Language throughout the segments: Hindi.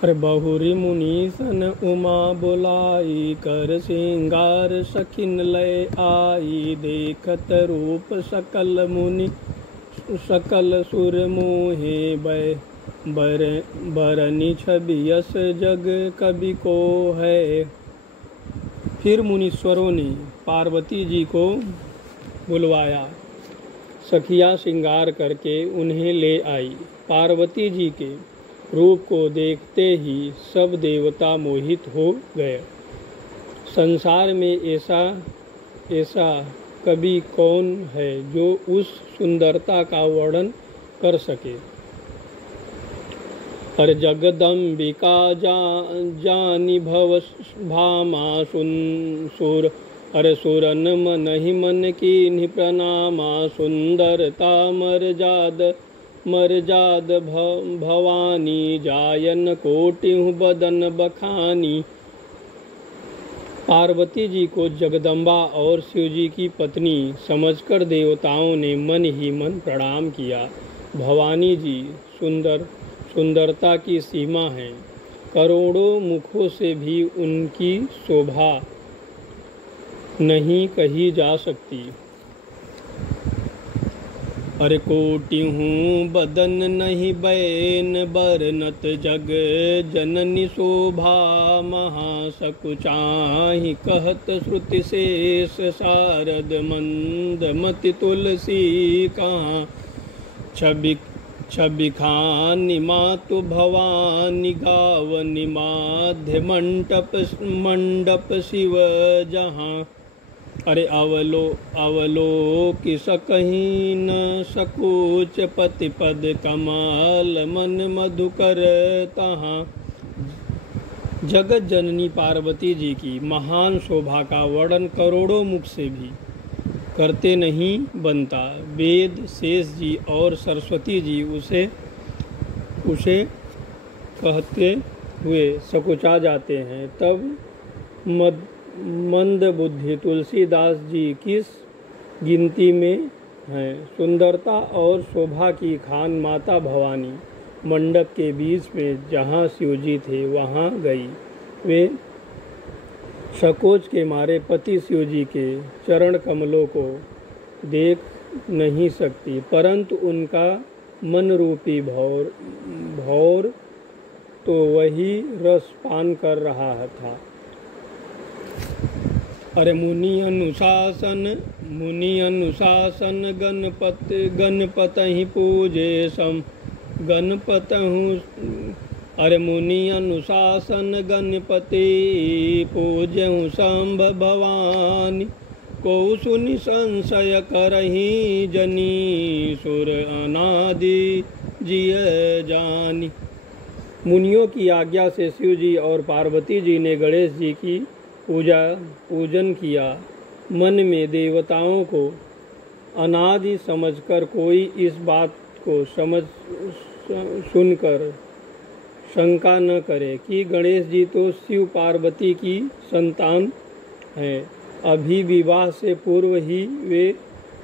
अरे बहुरी मुनीसन उमा बुलाई, कर श्रृंगार सखिन लय आई। देखत रूप सकल मुनि सकल सुर मोहे बै, बरनी छवि यस जग कवि को है। फिर मुनीश्वरों ने पार्वती जी को बुलवाया, सखियाँ श्रृंगार करके उन्हें ले आई। पार्वती जी के रूप को देखते ही सब देवता मोहित हो गए। संसार में ऐसा कवि कौन है जो उस सुंदरता का वर्णन कर सके। हर जगदम्बिका जानी भव भामा सुर, अरे सुरन मन ही मन की प्रणामा। सुंदरता मरजाद भवानी, जायन कोटिहु बदन बखानी। पार्वती जी को जगदम्बा और शिव जी की पत्नी समझकर देवताओं ने मन ही मन प्रणाम किया। भवानी जी सुंदरता की सीमा है, करोड़ों मुखों से भी उनकी शोभा नहीं कही जा सकती। अरे कोटिहूँ बदन नहीं बैन, बरनत जग जननी शोभा। महासकुचाहि कहत श्रुति शेष, शारद मंदमति तुलसी कहाँ। छवि खानी मातु भवानी, गावनी माध्य मंडप शिव जहाँ। अरे अवलोकि सकहि न सकुच, पति पद कमाल मन मधुकर तहाँ। जगत जननी पार्वती जी की महान शोभा का वर्णन करोड़ों मुख से भी करते नहीं बनता। वेद शेष जी और सरस्वती जी उसे कहते हुए सकुचा जाते हैं, तब मंद बुद्धि तुलसीदास जी किस गिनती में हैं। सुंदरता और शोभा की खान माता भवानी मंडप के बीच में जहाँ शिव जी थे वहाँ गई। वे संकोच के मारे पति शिव जी के चरण कमलों को देख नहीं सकती, परंतु उनका मन रूपी भौर तो वही रस पान कर रहा था। अरे मुनि अनुशासन गणपत ही पूजे सम गणपत हूँ। अरे मुनि अनुशासन गणपति पूजहु शंभ भवानी। को सुनि संशय करही जनी, सुर अनादि जिय जानी। मुनियों की आज्ञा से शिव जी और पार्वती जी ने गणेश जी की पूजन किया। मन में देवताओं को अनादि समझकर कोई इस बात को सुनकर शंका न करे कि गणेश जी तो शिव पार्वती की संतान हैं, अभी विवाह से पूर्व ही वे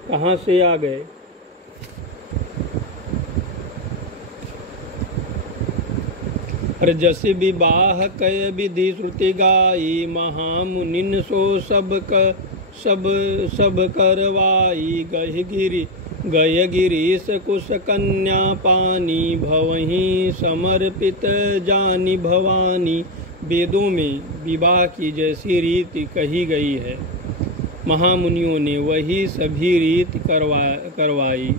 कहाँ से आ गए। अरे जसि विवाह कय विधि श्रुति गाई, महामुनिन सो सब करवाई। गय गिरीश कुश कन्या पानी, भवहीं समर्पित जानी भवानी। वेदों में विवाह की जैसी रीति कही गई है, महामुनियों ने वही सभी रीति करवाई।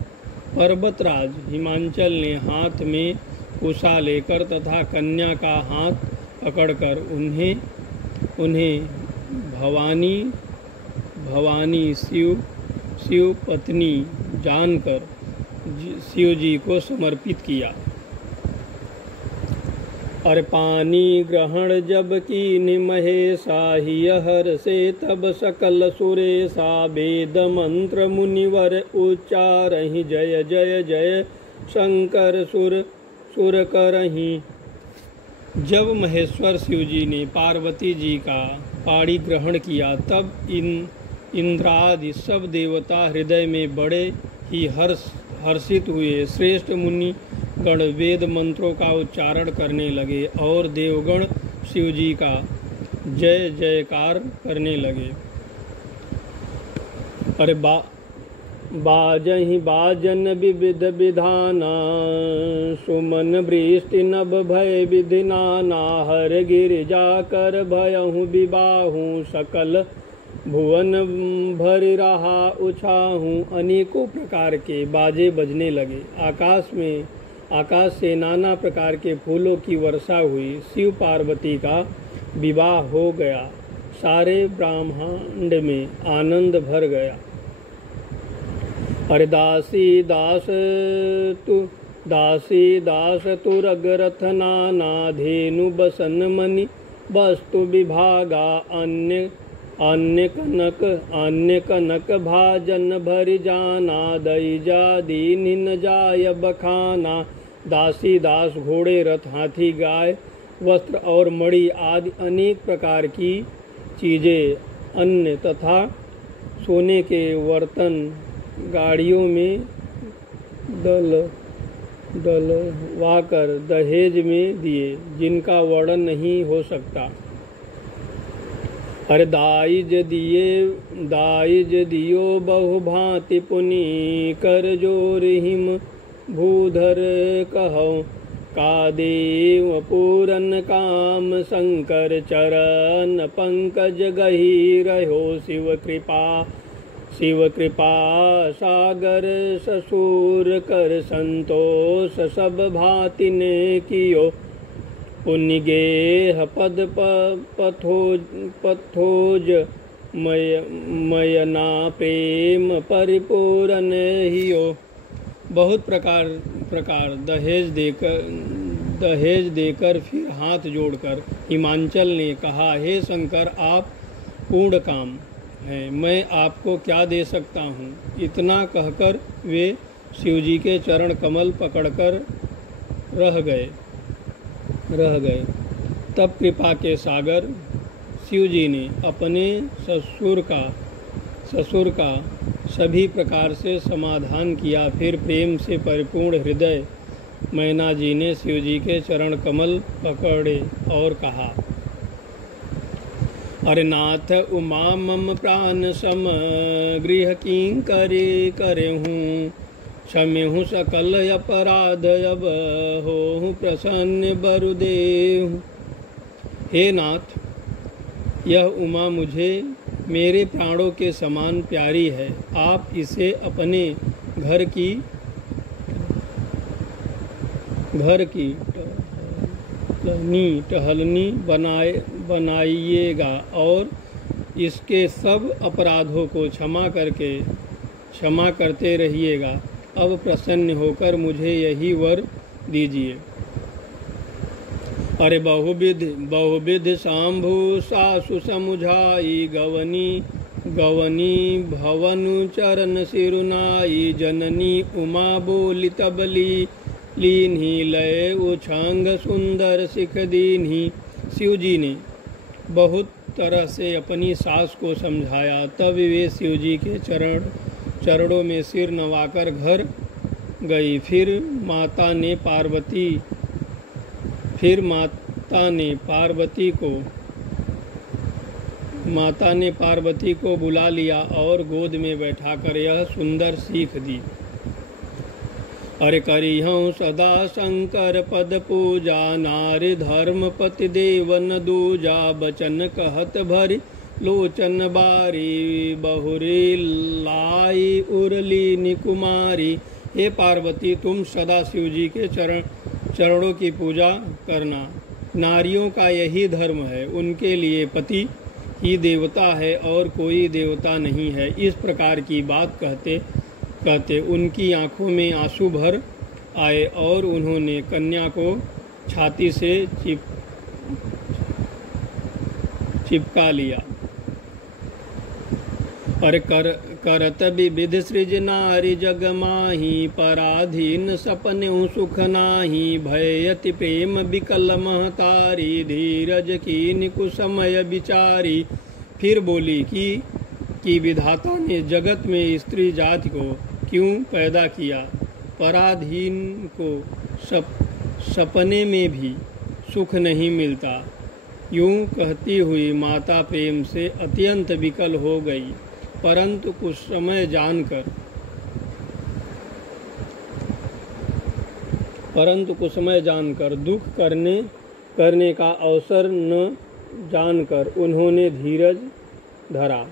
पर्वतराज हिमांचल ने हाथ में कुशा लेकर तथा कन्या का हाथ पकड़कर उन्हें भवानी शिव पत्नी जानकर शिव जी को समर्पित किया। और पानी ग्रहण जब कीनि महेशा, हर से तब सकल सुरेशा। वेद मंत्र मुनिवर उच्चारहि, जय जय जय शंकर सुर करही। जब महेश्वर शिव जी ने पार्वती जी का पाणी ग्रहण किया, तब इंद्रादि सब देवता हृदय में बड़े ही हर्षित हुए। श्रेष्ठ मुनि गण वेद मंत्रों का उच्चारण करने लगे और देवगण शिव जी का जय जयकार करने लगे। अरे बाजहि बाजन विविध विधाना, सुमन वृष्टि नभ भय विधि नाना। हर गिरिजा कर भयहु विबाहु, सकल भुवन भर रहा उछाहूँ। अनेकों प्रकार के बाजे बजने लगे। आकाश से नाना प्रकार के फूलों की वर्षा हुई। शिव पार्वती का विवाह हो गया। सारे ब्रह्मांड में आनंद भर गया। अरे दासी दास तु रगरथ नाना, धेनु बसन मणि वस्तु विभागा। अन्य कनक भाजन भर जाना, दई जा दीन न जाय बखाना। दासी दास घोड़े रथ हाथी गाय वस्त्र और मणि आदि अनेक प्रकार की चीज़ें, अन्न तथा सोने के बर्तन गाड़ियों में डलवाकर दहेज में दिए, जिनका वर्णन नहीं हो सकता। अरे दाइज दियो बहु भांति पुनि, कर जोर हिम भूधर कहो। का देव पूरन काम शंकर, चरण पंकज गही रहो। शिव कृपा सागर, ससुर कर संतोष। सब भांति ने कियो, पुण्य गेह पद पथोज। मयना प्रेम परिपूर्ण हियो। बहुत प्रकार दहेज देकर फिर हाथ जोड़कर हिमांचल ने कहा, हे शंकर, आप पूर्ण काम हैं, मैं आपको क्या दे सकता हूँ। इतना कहकर वे शिवजी के चरण कमल पकड़कर रह गए। तब कृपा के सागर शिवजी ने अपने ससुर का सभी प्रकार से समाधान किया। फिर प्रेम से परिपूर्ण हृदय मैना जी ने शिवजी के चरण कमल पकड़े और कहा, अरे नाथ उमा मम प्राण सम, गृह किंकरी करे हूँ। क्षम्यहु सकल अपराध, अब हो प्रसन्न बरुदेव। हे नाथ, यह उमा मुझे मेरे प्राणों के समान प्यारी है। आप इसे अपने घर की टहलनी बनाइएगा और इसके सब अपराधों को क्षमा करते रहिएगा। अब प्रसन्न होकर मुझे यही वर दीजिए। अरे बहुविध शांभु सासु समुझाई, गवनी भवन चरण सिरुनाई। जननी उमा बोली तबली, लीन्ही लय उछंग सुंदर सिख दीन्ही। शिवजी ने बहुत तरह से अपनी सास को समझाया। तब वे शिवजी के चरणों में सिर नवाकर घर गई। फिर माता ने पार्वती को बुला लिया और गोद में बैठाकर यह सुंदर सीख दी। अरे करिहूँ सदा शंकर पद पूजा, नारी धर्म पति देवन दूजा। बचन कहत भरी लोचन बारी, बहुरी लाई उरली कुमारी। हे पार्वती, तुम सदा शिवजी के चरणों की पूजा करना। नारियों का यही धर्म है। उनके लिए पति ही देवता है और कोई देवता नहीं है। इस प्रकार की बात कहते उनकी आंखों में आंसू भर आए और उन्होंने कन्या को छाती से चिपका लिया। अरे करत विविध सृज नारी जग माही, पराधीन सपने सुख नाही। भयति प्रेम विकल महतारी, धीरज कीन कुसमय विचारी। फिर बोली कि विधाता ने जगत में स्त्री जाति को क्यों पैदा किया, पराधीन को सपने में भी सुख नहीं मिलता। यूं कहती हुई माता प्रेम से अत्यंत विकल हो गई, परंतु कुछ समय जानकर दुख करने का अवसर न जानकर उन्होंने धीरज धरा।